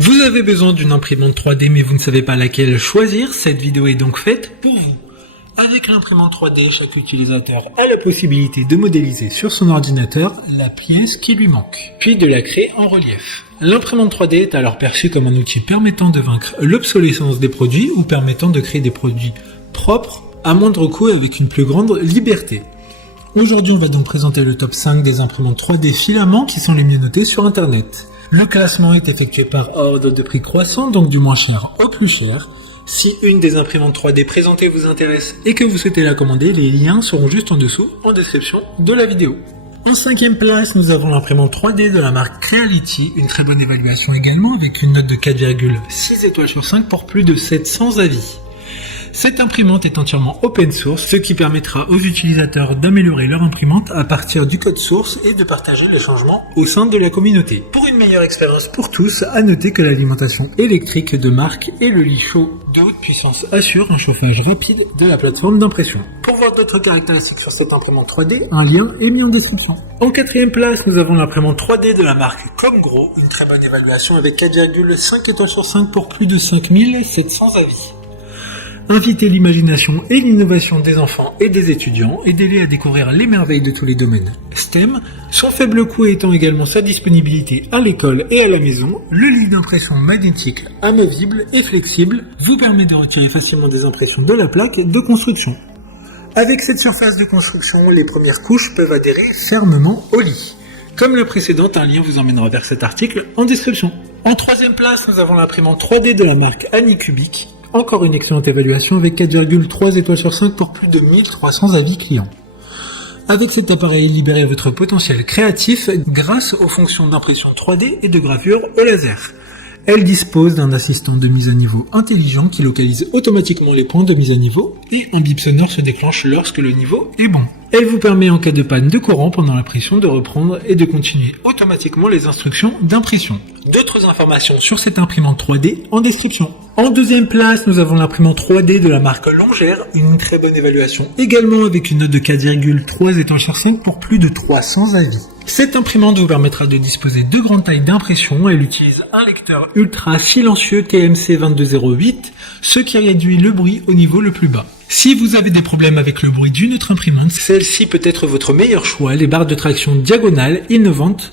Vous avez besoin d'une imprimante 3D mais vous ne savez pas laquelle choisir, cette vidéo est donc faite pour vous. Avec l'imprimante 3D, chaque utilisateur a la possibilité de modéliser sur son ordinateur la pièce qui lui manque, puis de la créer en relief. L'imprimante 3D est alors perçue comme un outil permettant de vaincre l'obsolescence des produits ou permettant de créer des produits propres à moindre coût et avec une plus grande liberté. Aujourd'hui, on va donc présenter le top 5 des imprimantes 3D filaments qui sont les mieux notées sur Internet. Le classement est effectué par ordre de prix croissant, donc du moins cher au plus cher. Si une des imprimantes 3D présentées vous intéresse et que vous souhaitez la commander, les liens seront juste en dessous en description de la vidéo. En 5e place, nous avons l'imprimante 3D de la marque Creality, une très bonne évaluation également avec une note de 4,6 étoiles sur 5 pour plus de 700 avis. Cette imprimante est entièrement open source, ce qui permettra aux utilisateurs d'améliorer leur imprimante à partir du code source et de partager les changements au sein de la communauté. Pour une meilleure expérience pour tous, à noter que l'alimentation électrique de marque et le lit chaud de haute puissance assurent un chauffage rapide de la plateforme d'impression. Pour voir d'autres caractéristiques sur cette imprimante 3D, un lien est mis en description. En 4e place, nous avons l'imprimante 3D de la marque Comgro, une très bonne évaluation avec 4,5 étoiles sur 5 pour plus de 5700 avis. Invitez l'imagination et l'innovation des enfants et des étudiants, aidez-les à découvrir les merveilles de tous les domaines STEM. Son faible coût étant également sa disponibilité à l'école et à la maison, le lit d'impression magnétique amovible et flexible vous permet de retirer facilement des impressions de la plaque de construction. Avec cette surface de construction, les premières couches peuvent adhérer fermement au lit. Comme le précédent, un lien vous emmènera vers cet article en description. En 3e place, nous avons l'imprimante 3D de la marque Anycubic. Encore une excellente évaluation avec 4,3 étoiles sur 5 pour plus de 1300 avis clients. Avec cet appareil, libérez votre potentiel créatif grâce aux fonctions d'impression 3D et de gravure au laser. Elle dispose d'un assistant de mise à niveau intelligent qui localise automatiquement les points de mise à niveau et un bip sonore se déclenche lorsque le niveau est bon. Elle vous permet en cas de panne de courant pendant l'impression de reprendre et de continuer automatiquement les instructions d'impression. D'autres informations sur cette imprimante 3D en description. En 2e place, nous avons l'imprimante 3D de la marque Longère, une très bonne évaluation également avec une note de 4,3 étoiles sur 5 pour plus de 300 avis. Cette imprimante vous permettra de disposer de grandes tailles d'impression. Elle utilise un lecteur ultra silencieux TMC 2208, ce qui réduit le bruit au niveau le plus bas. Si vous avez des problèmes avec le bruit d'une autre imprimante, celle-ci peut être votre meilleur choix. Les barres de traction diagonales innovantes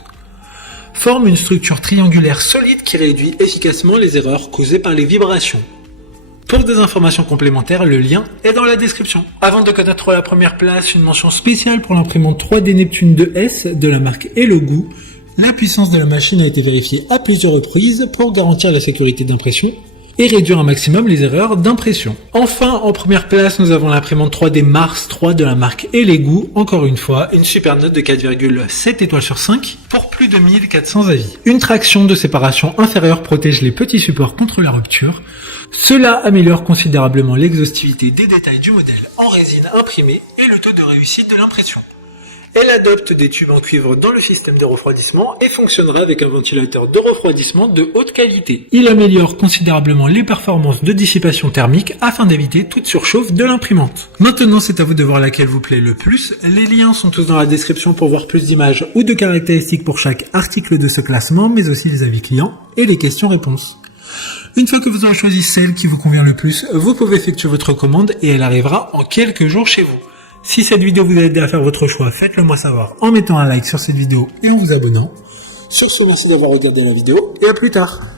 forment une structure triangulaire solide qui réduit efficacement les erreurs causées par les vibrations. Pour des informations complémentaires, le lien est dans la description. Avant de connaître la première place, une mention spéciale pour l'imprimante 3D Neptune 2S de la marque Elogu. La puissance de la machine a été vérifiée à plusieurs reprises pour garantir la sécurité d'impression et réduire un maximum les erreurs d'impression. Enfin, en première place, nous avons l'imprimante 3D Mars 3 de la marque Elogu. Encore une fois, une super note de 4,7 étoiles sur 5 pour plus de 1400 avis. Une traction de séparation inférieure protège les petits supports contre la rupture. Cela améliore considérablement l'exhaustivité des détails du modèle en résine imprimée et le taux de réussite de l'impression. Elle adopte des tubes en cuivre dans le système de refroidissement et fonctionnera avec un ventilateur de refroidissement de haute qualité. Il améliore considérablement les performances de dissipation thermique afin d'éviter toute surchauffe de l'imprimante. Maintenant, c'est à vous de voir laquelle vous plaît le plus. Les liens sont tous dans la description pour voir plus d'images ou de caractéristiques pour chaque article de ce classement, mais aussi les avis clients et les questions-réponses. Une fois que vous aurez choisi celle qui vous convient le plus, vous pouvez effectuer votre commande et elle arrivera en quelques jours chez vous. Si cette vidéo vous a aidé à faire votre choix, faites-le moi savoir en mettant un like sur cette vidéo et en vous abonnant. Sur ce, merci d'avoir regardé la vidéo et à plus tard.